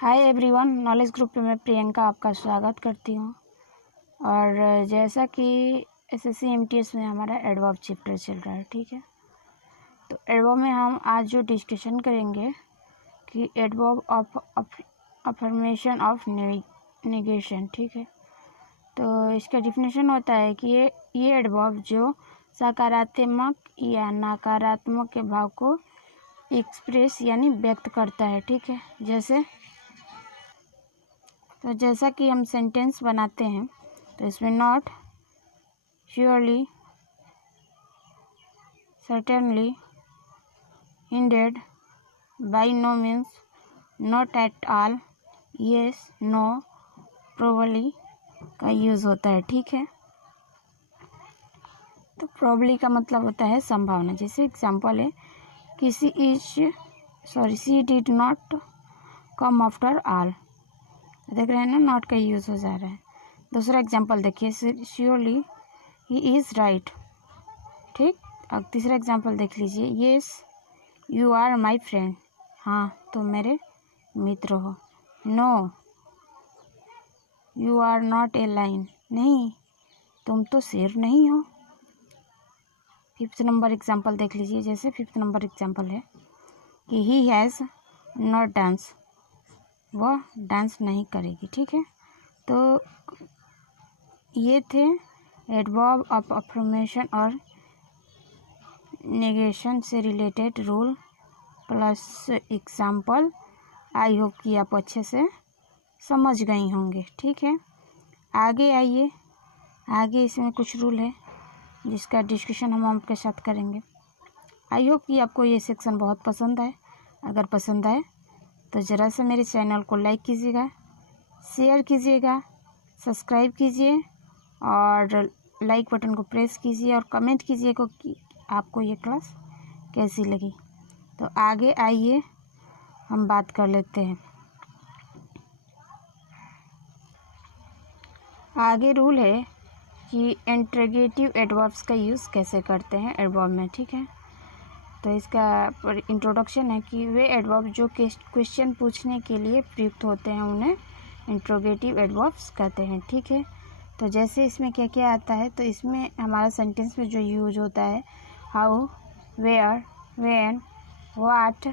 Hi everyone, knowledge group में मैं प्रियंका आपका स्वागत करती हूँ। और जैसा कि एसएससी एमटीएस में हमारा एडवर्ब चैप्टर चल रहा है, ठीक है। तो एडवर्ब में हम आज जो डिस्कशन करेंगे कि adverb of affirmation of negation, ठीक है। तो इसका डिफिनेशन होता है कि ये एडवर्ब जो सकारात्मक या नकारात्मक के भाव को एक्सप्रेस यानी व्यक्त करता है, ठीक है। जैसा कि हम सेंटेंस बनाते हैं तो इसमें not, surely, certainly, indeed, by no means, not at all, yes, no, probably का यूज़ होता है, ठीक है। तो प्रोबेबली का मतलब होता है संभावना। जैसे एग्जांपल है कि she did not come after all, देख रहे हैं ना, नॉट का यूज़ हो जा रहा है। दूसरा एग्जांपल देखिए, श्योरली ही इज़ राइट, ठीक। अब तीसरा एग्जांपल देख लीजिए, yes you are my friend, हाँ तुम मेरे मित्र हो। No you are not a lion, नहीं तुम तो शेर नहीं हो। फिफ्थ नंबर एग्जांपल देख लीजिए। जैसे फिफ्थ नंबर एग्जांपल है कि ही हैज़ नॉट डांस, वह डांस नहीं करेगी, ठीक है। तो ये थे एडवर्ब ऑफ अफर्मेशन और नेगेशन से related rule plus example. I hope कि आप अच्छे से समझ गई होंगे, ठीक है। आगे आइए, आगे इसमें कुछ रूल है जिसका डिस्कशन हम आपके साथ करेंगे। आई होप कि आपको ये सेक्शन बहुत पसंद आए। अगर पसंद आए तो ज़रा सा मेरे चैनल को लाइक कीजिएगा, शेयर कीजिएगा, सब्सक्राइब कीजिए और लाइक बटन को प्रेस कीजिए और कमेंट कीजिएगा कि आपको ये क्लास कैसी लगी। तो आगे आइए हम बात कर लेते हैं। आगे रूल है कि इंट्रोगेटिव एडवर्ब्स का यूज़ कैसे करते हैं एडवर्ब में, ठीक है। तो इसका इंट्रोडक्शन है कि वे एडवर्ब जो क्वेश्चन पूछने के लिए प्रयुक्त होते हैं उन्हें इंट्रोगेटिव एडवर्ब्स कहते हैं, ठीक है। तो जैसे इसमें क्या क्या आता है, तो इसमें हमारा सेंटेंस में जो यूज होता है how, where, when, what,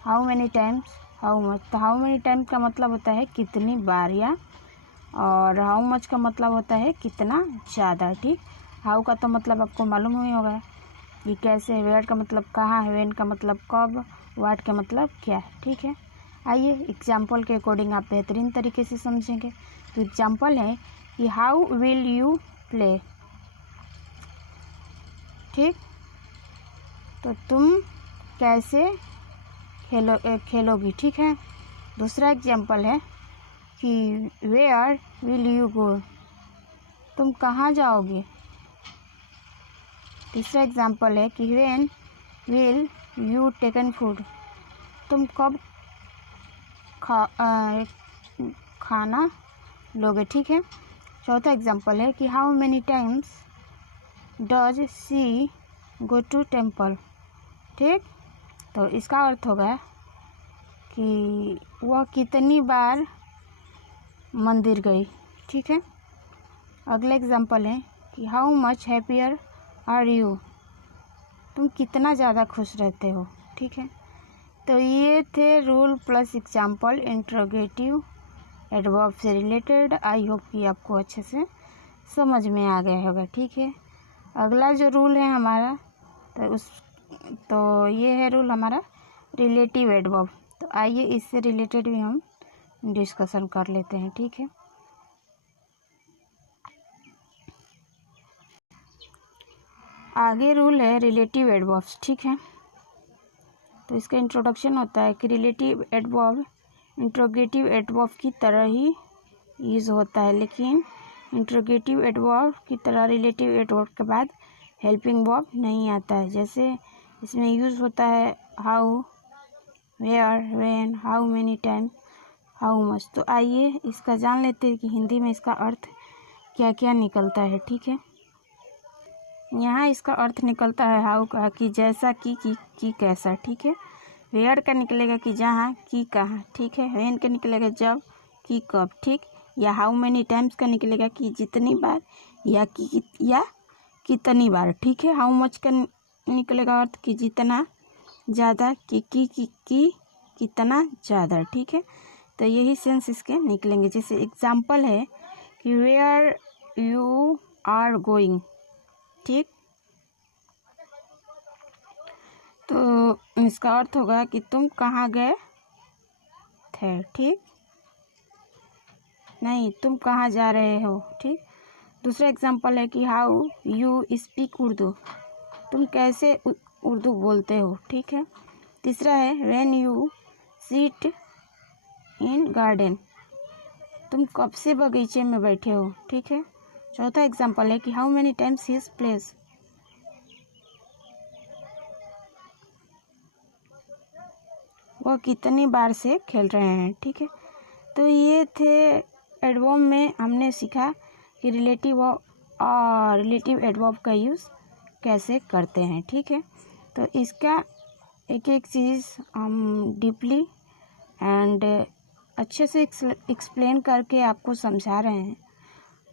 how many times, how much. तो हाउ मेनी टाइम्स का मतलब होता है कितनी बार, या और हाउ मच का मतलब होता है कितना ज़्यादा, ठीक। हाउ का तो मतलब आपको मालूम ही होगा कि कैसे है, वेयर का मतलब कहाँ है, व्हेन का मतलब कब, व्हाट का मतलब क्या है, ठीक है। आइए एग्जाम्पल के अकॉर्डिंग आप बेहतरीन तरीके से समझेंगे। तो एग्जाम्पल है कि हाउ विल यू प्ले, ठीक। तो तुम कैसे खेलोगी, ठीक है। दूसरा एग्जाम्पल है कि वेयर विल यू गो, तुम कहाँ जाओगे। तीसरा एग्जाम्पल है कि when will you taken food, तुम कब खाना लोगे, ठीक है। चौथा एग्जाम्पल है कि how many times does she go to temple, ठीक। तो इसका अर्थ होगा कि वह कितनी बार मंदिर गई, ठीक है। अगला एग्जाम्पल है कि how much happier are you, तुम कितना ज़्यादा खुश रहते हो, ठीक है। तो ये थे rule plus example interrogative adverb से रिलेटेड। आई होप कि आपको अच्छे से समझ में आ गया होगा, ठीक है। अगला जो रूल है हमारा तो ये है रूल हमारा रिलेटिव एडवर्ब। तो आइए इससे रिलेटेड भी हम डिस्कशन कर लेते हैं, ठीक है। आगे रूल है रिलेटिव एडवर्ब्स, ठीक है। तो इसका इंट्रोडक्शन होता है कि रिलेटिव एडवर्ब इंट्रोगेटिव एडवर्ब की तरह ही यूज़ होता है, लेकिन इंट्रोगेटिव एडवर्ब की तरह रिलेटिव एडवर्ब के बाद हेल्पिंग वर्ब नहीं आता है। जैसे इसमें यूज़ होता है how, where, when, how many time, how much. तो आइए इसका जान लेते हैं कि हिंदी में इसका अर्थ क्या क्या निकलता है, ठीक है। यहाँ इसका अर्थ निकलता है हाउ का कि जैसा कि कैसा, ठीक है। वेयर का निकलेगा कि जहाँ, की कहाँ, ठीक है। व्हेन का निकलेगा जब, की कब, ठीक। या हाउ मेनी टाइम्स का निकलेगा कि जितनी बार, या कितनी बार, ठीक है। हाउ मच का निकलेगा अर्थ कि जितना ज़्यादा, कि कितना ज़्यादा, ठीक है। तो यही सेंस इसके निकलेंगे। जैसे एग्जाम्पल है कि वेयर यू आर गोइंग, ठीक। तो इसका अर्थ होगा कि तुम कहाँ गए थे, ठीक। नहीं, तुम कहाँ जा रहे हो, ठीक। दूसरा एग्जाम्पल है कि हाउ यू स्पीक उर्दू, तुम कैसे उर्दू बोलते हो, ठीक है। तीसरा है when you sit in garden, तुम कब से बगीचे में बैठे हो, ठीक है। चौथा एग्जाम्पल है कि how many times his place, वह कितनी बार से खेल रहे हैं, ठीक है। तो ये थे एडवर्ब में हमने सीखा कि रिलेटिव एडवर्ब का यूज़ कैसे करते हैं, ठीक है। तो इसका एक एक चीज़ हम डीपली एंड अच्छे से एक्सप्लेन करके आपको समझा रहे हैं।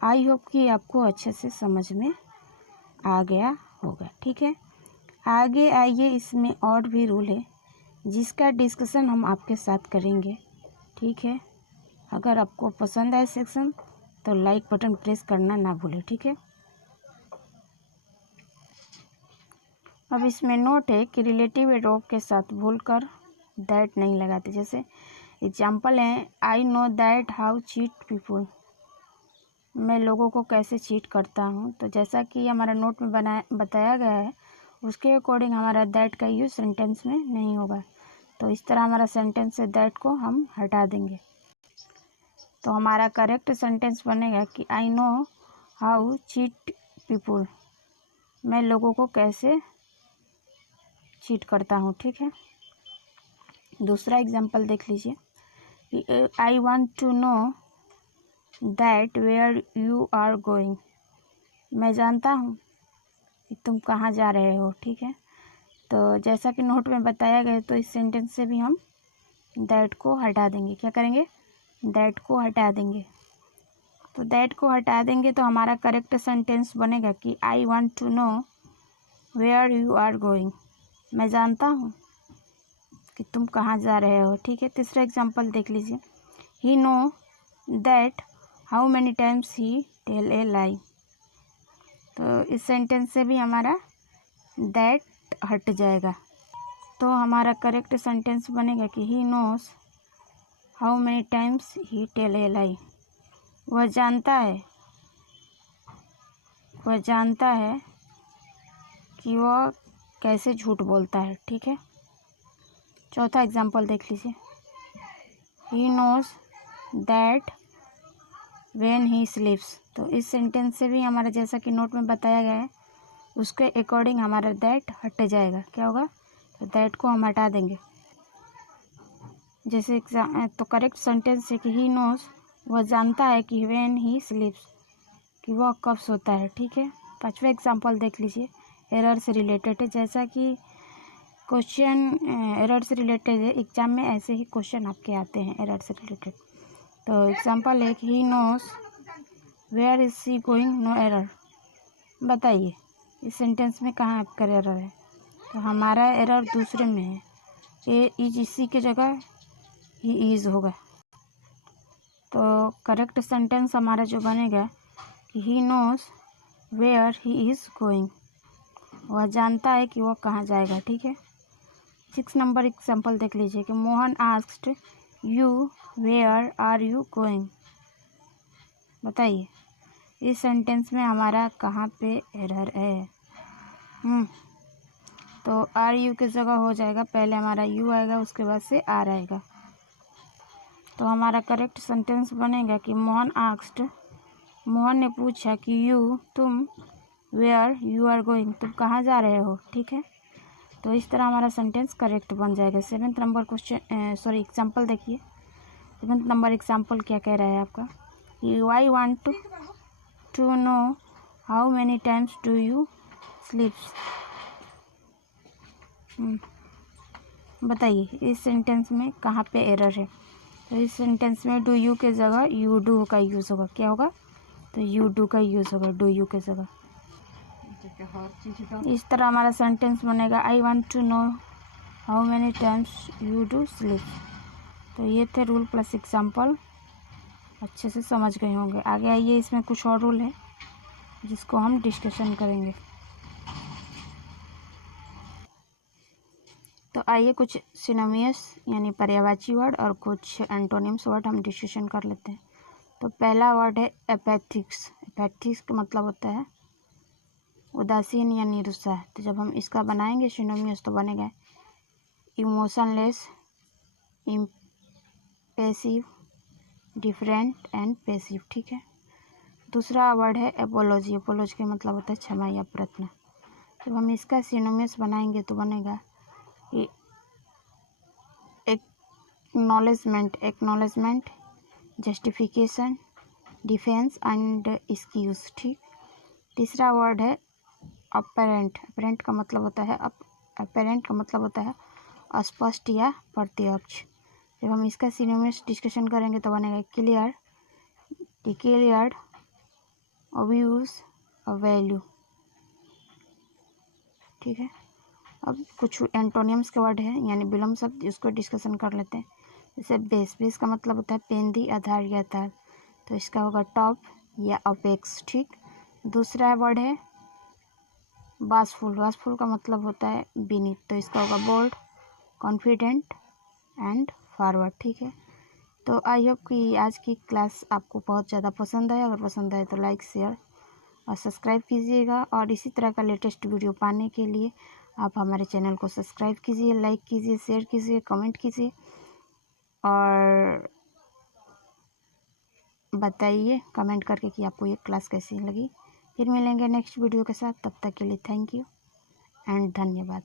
आई होप कि आपको अच्छे से समझ में आ गया होगा, ठीक है। आगे आइए, इसमें और भी रूल है जिसका डिस्कशन हम आपके साथ करेंगे, ठीक है। अगर आपको पसंद आए सेक्शन तो लाइक बटन प्रेस करना ना भूलें, ठीक है। अब इसमें नोट है कि रिलेटिव एडवर्ब के साथ भूलकर दैट नहीं लगाते। जैसे एग्जाम्पल है I know that how cheat people, मैं लोगों को कैसे चीट करता हूँ। तो जैसा कि हमारा नोट में बताया गया है उसके अकॉर्डिंग हमारा दैट का यूज़ सेंटेंस में नहीं होगा। तो इस तरह हमारा सेंटेंस से दैट को हम हटा देंगे। तो हमारा करेक्ट सेंटेंस बनेगा कि I know how cheat people, मैं लोगों को कैसे चीट करता हूँ, ठीक है। दूसरा एग्जाम्पल देख लीजिए, I want to know that where you are going, मैं जानता हूँ कि तुम कहाँ जा रहे हो, ठीक है। तो जैसा कि नोट में बताया गया तो इस सेंटेंस से भी हम दैट को हटा देंगे। क्या करेंगे, दैट को हटा देंगे। तो दैट को हटा देंगे तो हमारा करेक्ट सेंटेंस बनेगा कि I want to know where you are going, मैं जानता हूँ कि तुम कहाँ जा रहे हो, ठीक है। तीसरा एग्जाम्पल देख लीजिए, he know that how many times he tell a lie, तो इस सेंटेंस से भी हमारा दैट हट जाएगा। तो हमारा करेक्ट सेंटेंस बनेगा कि he knows how many times he tell a lie, वह जानता है कि वह कैसे झूठ बोलता है, ठीक है। चौथा एग्जाम्पल देख लीजिए, he knows that when he स्लीप्स, तो इस सेंटेंस से भी हमारा जैसा कि नोट में बताया गया है उसके अकॉर्डिंग हमारा दैट हट जाएगा। क्या होगा, तो दैट को हम हटा देंगे। जैसे तो करेक्ट सेंटेंस है कि ही नोस, वह जानता है कि व्हेन ही स्लीप्स, कि वह कब सोता है, ठीक है। पांचवा एग्जाम्पल देख लीजिए, एरर से रिलेटेड है। जैसा कि क्वेश्चन एरर से रिलेटेड है, एग्जाम में ऐसे ही क्वेश्चन आपके आते हैं एरर से रिलेटेड। तो एग्जाम्पल है कि he knows where is she going, no error, बताइए इस सेंटेंस में कहाँ आपका एरर है। तो हमारा एरर दूसरे में है, ए इज इसी की जगह ही इज होगा। तो करेक्ट सेंटेंस हमारा जो बनेगा कि he knows where he is going, वह जानता है कि वह कहाँ जाएगा, ठीक है। 6 नंबर एग्जाम्पल देख लीजिए कि Mohan asked you where are you going, बताइए इस सेंटेंस में हमारा कहाँ पे एरर है। तो आर यू की जगह हो जाएगा, पहले हमारा यू आएगा उसके बाद से आर आएगा। तो हमारा करेक्ट सेंटेंस बनेगा कि मोहन आस्क्ड, मोहन ने पूछा कि यू, तुम, वेयर यू आर गोइंग, तुम कहाँ जा रहे हो, ठीक है। तो इस तरह हमारा सेंटेंस करेक्ट बन जाएगा। 7th नंबर क्वेश्चन एग्जाम्पल देखिए। 7th नंबर एग्जाम्पल क्या कह रहा है आपका, I want to know how many times do you sleeps, बताइए इस सेंटेंस में कहाँ पे एरर है। तो इस सेंटेंस में डू यू के जगह यू डू का यूज़ होगा। क्या होगा? तो यू डू का यूज़ होगा डू यू के जगह। इस तरह हमारा सेंटेंस बनेगा I want to know how many times you do sleep. तो ये थे रूल प्लस एग्जाम्पल, अच्छे से समझ गए होंगे। आगे आइए, इसमें कुछ और रूल है जिसको हम डिस्कशन करेंगे। तो आइए कुछ सिनोनिमस यानी पर्यायवाची वर्ड और कुछ एंटोनिम्स वर्ड हम डिस्कशन कर लेते हैं। तो पहला वर्ड है एपैथिक्स। एपैथिक्स का मतलब होता है उदासीन या निरुत्साह। तो जब हम इसका बनाएंगे सिनोनिमस तो बनेगा emotionless, impassive, different and passive. ठीक है। दूसरा वर्ड है एपोलॉजी। एपोलॉजी का मतलब होता है क्षमा या प्रार्थना। जब हम इसका सिनोनिमस बनाएंगे तो बनेगा acknowledgement, justification, defence and excuse. ठीक। तीसरा वर्ड है अपरेंट। अपरेंट का मतलब होता है अस्पष्ट या प्रत्यक्ष। जब हम इसका सिनोनिमस डिस्कशन करेंगे तो बनेगा क्लियर, डिक्लेयर्ड, ऑब्वियस, वैल्यू। ठीक है। अब कुछ एंटोनिम्स के वर्ड है यानी विलोम शब्द, इसको डिस्कशन कर लेते हैं। जैसे बेस। बेस का मतलब होता है पेंदी, आधार या तार। तो इसका होगा टॉप या अपेक्स। ठीक। दूसरा वर्ड है बासफुल। बासफुल का मतलब होता है बीनीथ। तो इसका होगा बोल्ड, कॉन्फिडेंट एंड फॉरवर्ड। ठीक है। तो आई होप कि आज की क्लास आपको बहुत ज़्यादा पसंद आए। अगर पसंद आए तो लाइक, शेयर और सब्सक्राइब कीजिएगा। और इसी तरह का लेटेस्ट वीडियो पाने के लिए आप हमारे चैनल को सब्सक्राइब कीजिए, लाइक कीजिए, शेयर कीजिए, कमेंट कीजिए और बताइए कमेंट करके कि आपको ये क्लास कैसी लगी। फिर मिलेंगे नेक्स्ट वीडियो के साथ। तब तक के लिए थैंक यू एंड धन्यवाद।